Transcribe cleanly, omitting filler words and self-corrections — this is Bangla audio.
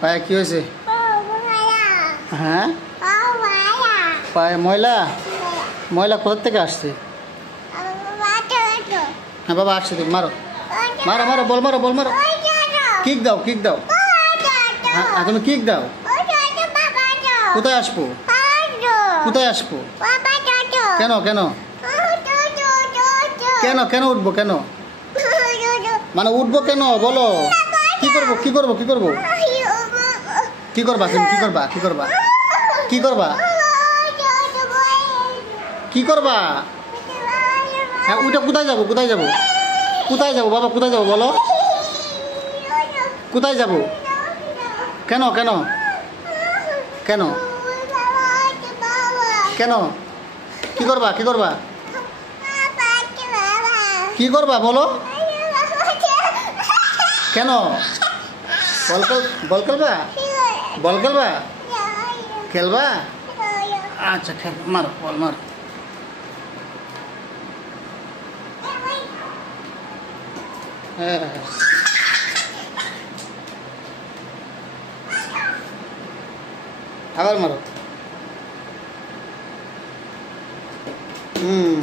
পায়ে কি হয়েছে? হ্যাঁ, পায়ে ময়লা। ময়লা কোথা থেকে আসছে? হ্যাঁ বাবা আসছে, তুমি মারো মারো মারো, বল মারো বল মারো, কিক দাও কিক দাও। হ্যাঁ তুমি কিক দাও। কোথায় আসবো? কোথায় আসবো? কেন কেন কেন কেন উঠবো কেন? মানে উঠবো কেন বলো? কি করবো কি করবো কি করবো? কি করবা তুমি? কি করবা কি করবা কি করবা কি করবা? হ্যাঁ ওইটা কোথায় যাবো কোথায় যাবো কোথায় যাবো বাবা কোথায় যাবো বলো? কোথায় যাবো? কেন কেন কেন কেন? কি করবা কি করবা কি করবা বলো? কেন? বল খেলবা? বল খেলবা? খেলবা? আচ্ছা খেল, মারো বল মারো। হ্যাঁ আবার মারো। হুম